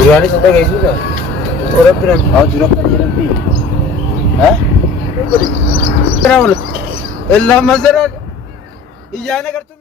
Biryani sudah guys sudah. Orang bilang, oh jurok tadi nanti. Hah? Kenapa? Elah masalah. Iya nak kerja.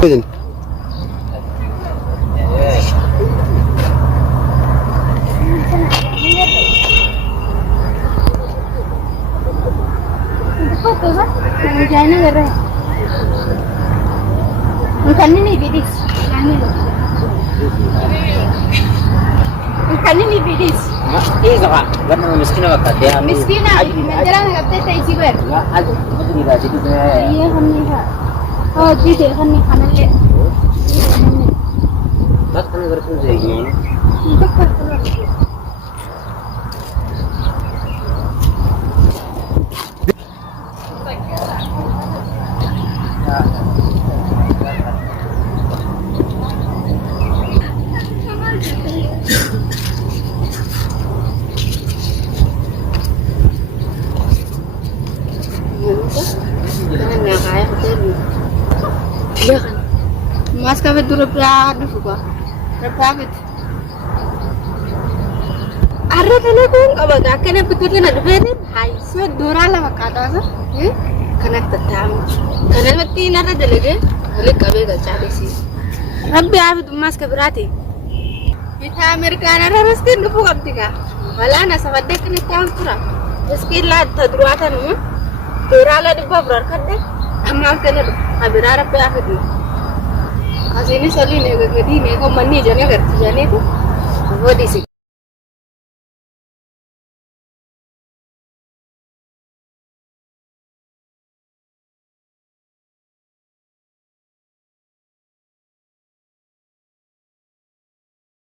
Pwede. जाना कर रहे हैं करने नहीं बीडीस करने नहीं बीडीस Iya kak, karena miskin apa kak? Dia miskin है मेरा लगता है इसी बार आज betul tidak jadi saya. ये हमने कहा और जी दे हमने खाना ले Tak kan berpun jadi. nggak kayak hotel iya kan mas kawit dulu berapa juga berapa ada tadi aku nggak baca kena betul ada betul hai so dora lah makata sah kena tetam kena mati nara delege balik kabe gak cari sih rabbi aku mas keberati kita Amerika nara reskin dupu kaptika malah nasa wadde kena tahu kurang reskin lah tadruatan Berala di bawah berkat deh, amal kena tu, berara pe apa tu? Kasih ini soli nego gedi nego mani jane kerja jane tu, वो di sini.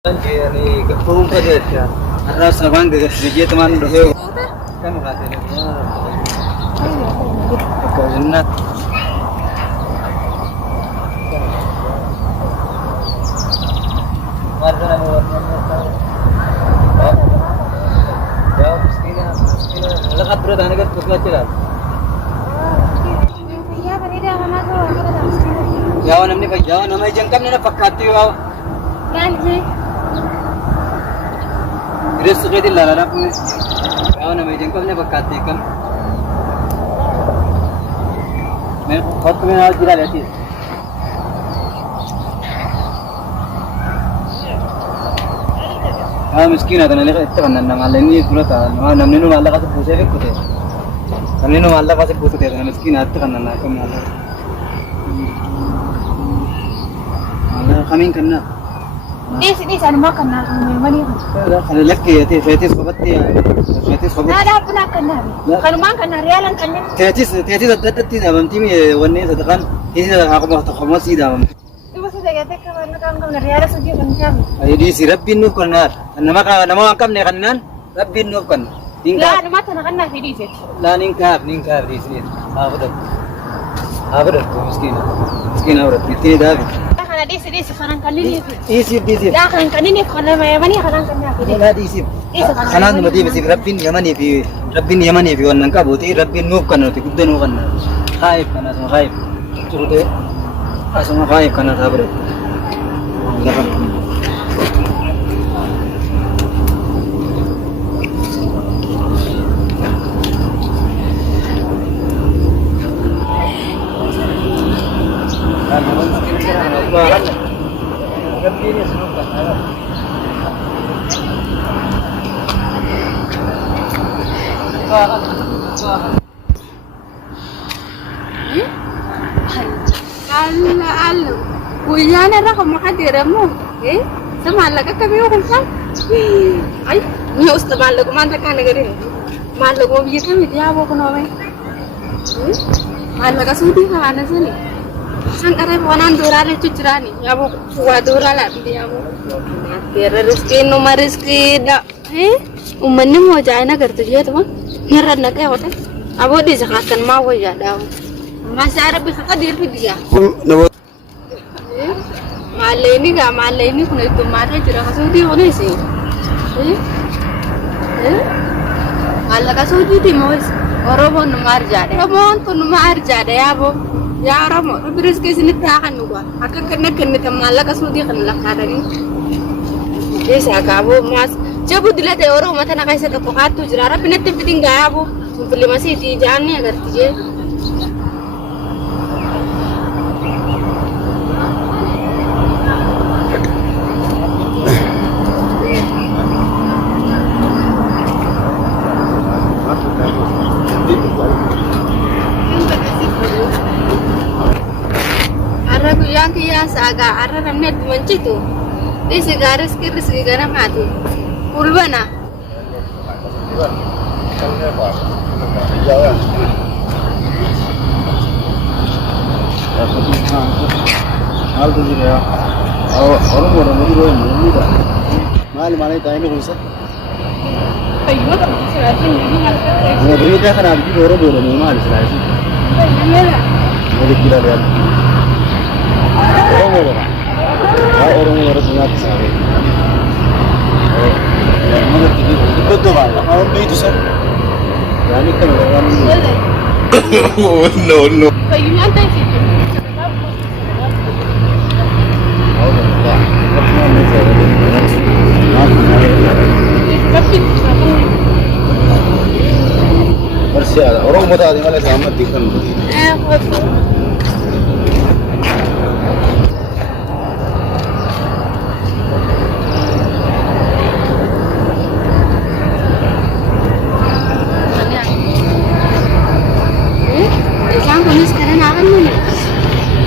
Ini kepung saja ya. Ada sabang kerja teman dosa kan rasanya. Enak. Warga nama jauh miskin. Lekat berat anak kan kuat celah. Iya, kan ini apa malu? Jauh namanya pak jauh namanya jengkam ni nak pakati wow. Nanti. Terus sudah dilarang pun. Jauh namanya jengkam ni pakati kan. मैं बहुत तुम्हें आज जिला लेती है हाँ मिस्किन आता नहीं लेकिन इतना नन्ना माल नहीं पूरा था ना नन्ने नो माल का से पूछे भी कुछ नन्ने नो माल का से पूछते थे ना मिस्किन आता करना ना कम माल माल कमिंग करना Di sana makan nak mana? kalau lagi itu fetis kubati Nada apa nak kena? Kalau makan rialan kena. fetis ada tidak bantim ya warna sedekan ini aku mau tak mau sih dah Ibu sudah kata kalau rialan saja kan jam. Jadi si Rabbin nu kanar, nama angkam ne kanan, Rabbin nu kan. Ya, nama tanah kan nak di sini. Lah ningkar di sini. Apa dah, miskin awrat. Itu dah. Karena di sini sekarang kan ini. Isip. Ya kan ini kalau mana kan nak Lah di isip. Kanan mati mesti Rabbin Yaman fi wannan ka boti Rabbin nu kan tu kudan nu kan. Khaif kana sama khaif. Cukup asma khaif kana sabar. Allah. Guyana ra kamu hadiramu. Semallaga kami ukulsan. Ay, ni usta mallagu manta kana garin. Mallagu biye kami dia bo kono me. Mallaga sudi kana sani. Sang are bonan durale cucrani. Ya bo wa durala dia bo. Tera rezeki no rezeki da. Ummanni mo jaina gartu je to. Nyaran na kai wata. Abo di zakatan ma wo ya dawo. Masih ada bisa kadir dia. Malay ini kuna itu mata jira kasudi hone sih. Malah kasudi di mas. Orang numar jade. Orang tu numar jade ya bo. Ya orang beres ke sini tahan nuba. Akan kena malah kasudi kan lah kadang. Jadi agak bo mas. Coba dilihat orang mata nak kasih tak pokatu jira. Orang pinat tinggal ya bo. Beli masih di jalan ni agar tije. Aragu yang kiasa agak arah ramai dimenci tu. Di segaris kiri segara mati. Pulbana. Hal tu je ya. Orang ni dah. Mal itu ini khusus. Ayo tak bisa lagi ni hal. Ini dah kan ada orang ni mal selesai. Mana? Boleh kira dia. Orang sangat besar. Itu tu kan. Orang itu sah. Yani kan orang. Oh no. Kayu nyantai sih. Persial. Orang muda di mana sama dikan. Betul. Sekarang akan mana?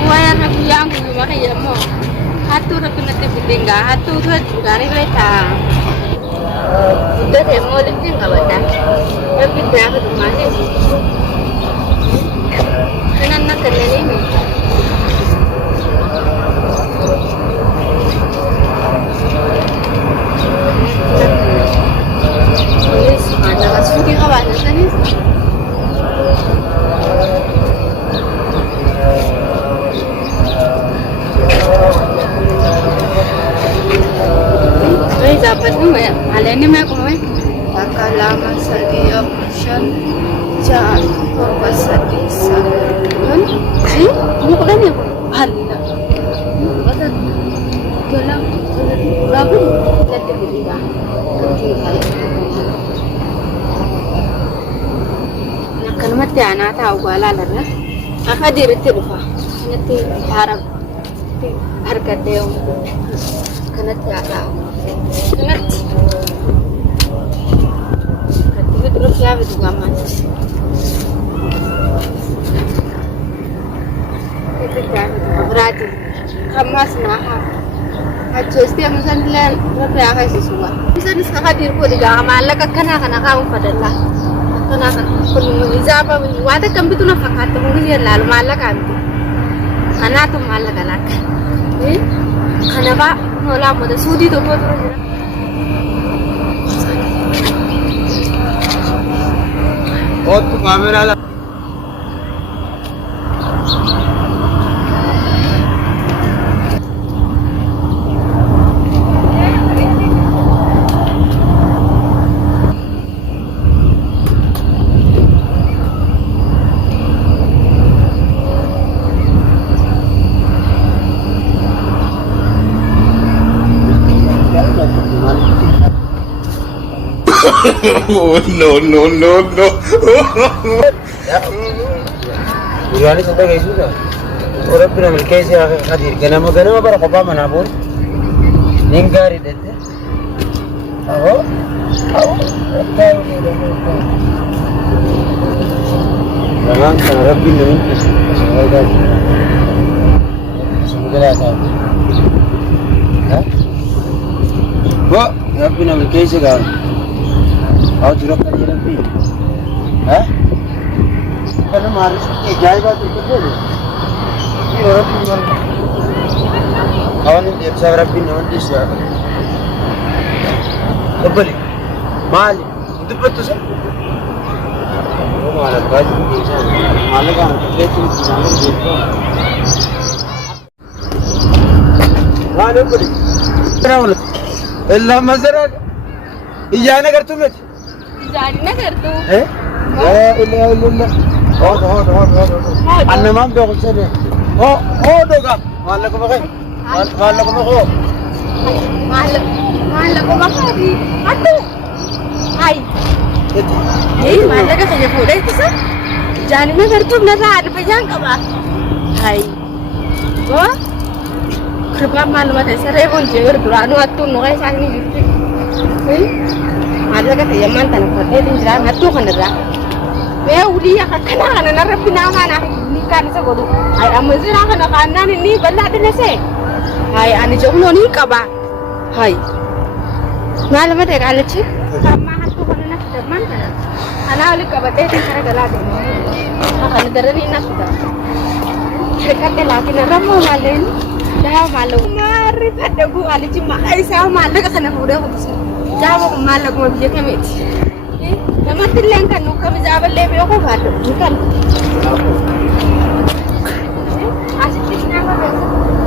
Wayar aku yang aku makanya mau. Hatu rapi nanti tinggal hatu tu cari mereka. Udah deh mau lihat nggak baca? Tapi dah ke rumah ni. Kanan nak kena ni. Yes, mana kasih dia kawan ni? Dapat ni banyak. Hal ini macam mana? Takalama sagi option jangan fokus sagi sahaja. Sih, muklah ni hal ni. Betul. Kalau lagu jadi beriba. Nak kan mati anak tahu bala lana. Apa diri terlupa. Nanti harap harga dia. Kena tiada. Ingat. Tapi terus ya betul gaman. Itu kan berarti kamas nah. Aceh setiap misalnya berapa sih semua. Misalnya sekarang diriku di gamal lah kena kamu padahlah. Kena pun izaba wada kan betul nak fakat mungkin dia lalu malah kan. Karena tu malah galak. Kenapa? Nolah muda sudi tu buat orang. Oh tu kamera lah. Oh no. Biryani sampai kayak gitu. Orang pernah melkai sih hadir. Kenapa para kopa mana pun? Nenggari deh. Oh. Jangan Rabbi namin. ثلاثة ها هو ربنا بالكيس قال أو تروح كذي ربي ها كلام مارس إجازة تقول يا ربي أواني دير سبب ربي نوندي سيا قبلي مالي دبته سر مالك باجي إنسان مالك أنا كذي إنسان ديرته हाँ नहीं पड़ी रावल अल्लाह मज़रा इजाज़त कर तुम्हें जारी ना कर तू हैं इल्ला और अन्नमाम दो कुछ नहीं हो दोगा मालक मगे मालक मगो मालक मगे अतु हाय ये मालक का ये फोड़े किसा जारी ना कर तू ना रात पे जान कबा हाय वो कृपा मालूम है सर रेवन जेवर दुरानो अतु नोगे सागनी जितने मालक का ये मान तना पड़े दिन जरा अतु कनरा मैं उड़ी या कना कना ना रबी ना माना निकाल से बोलूं आई अमज़रा कना काना नहीं बल्ला देने से हाय आने जो उन्होंने कबा हाय मालूम है काले ची sama अतु कना ना teman kana ana oli kaba teh cara gala de akan darani na sudah dekat lagi na ramu malen dah malu mari pada bu ali cuma ai sama malu ka kana udah putus jawa malu ko biye kemit nama tilang kan nu kami jawa lebe ko batu bukan asik kisna ko